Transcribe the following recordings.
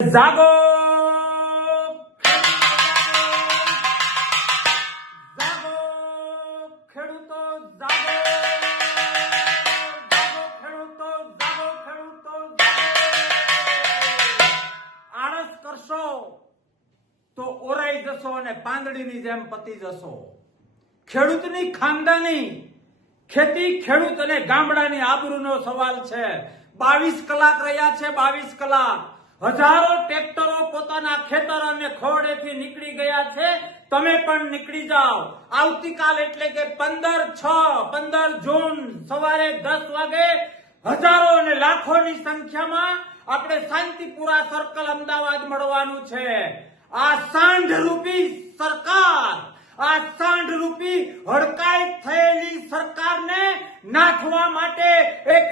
જાગો જાગો ખેડૂતો જાગો જાગો ખેડૂતો જાગો ખેડૂતો આળસ કરશો તો ઓરાઈ જશો અને પાંદડીની જેમ પતી જશો। ખેડૂતની ખાનદાની ખેતી ખેડૂત અને ગામડાની આબરૂનો સવાલ છે। 22 કલાક રહ્યા છે, 22 કલાક હજારો ટ્રેક્ટરો પોતાના ખેતર અને ખોડેથી નીકળી ગયા છે। તમે પણ નીકળી જાઓ। આવતીકાલ એટલે કે 15 જૂન સવારે 10 વાગે હજારો અને લાખોની સંખ્યામાં આપણે શાંતિપુરા સર્કલ અમદાવાદ મળવાનું છે। આ સાંઢરૂપી સરકાર, આ સાંઢરૂપી હડકાઈ થયેલી સરકારને નાખવા માટે એક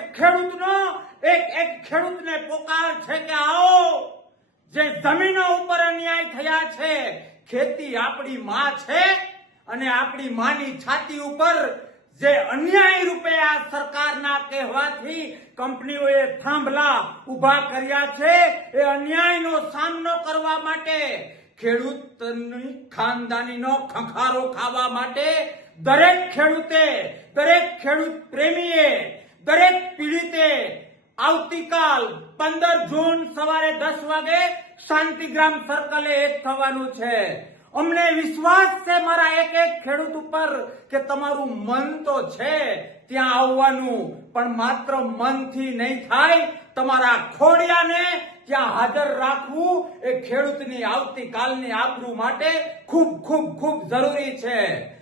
ખેડૂતને પોકાર છે કે આવો, જે જમીનો ઉપર અન્યાય થયા છે। ખેતી આપણી માં છે અને આપણી માની છાતી ઉપર જે અન્યાય રૂપે આ સરકારના કહેવાથી કંપનીઓએ થાંભલા ઉભા કર્યા છે, એ અન્યાયનો સામનો કરવા માટે, ખેડૂતની ખાનદાનીનો ખંખારો ખાવા માટે દરેક ખેડૂતે, દરેક ખેડૂત પ્રેમીએ, દરેક પીડિતે આવતીકાલ 15 જૂન સવારે 10 વાગે શાંતિગ્રામ સર્કલે એક થવાનું છે। અમને વિશ્વાસ છે મારા એક ખેડૂત ઉપર કે તમારું મન તો છે ત્યાં આવવાનું, પણ માત્ર મનથી નહીં થાય, તમારા ખોડિયાને ત્યાં હાજર રાખવું એ ખેડૂતની આવતીકાલની આબરૂ માટે ખૂબ ખૂબ ખૂબ જરૂરી છે।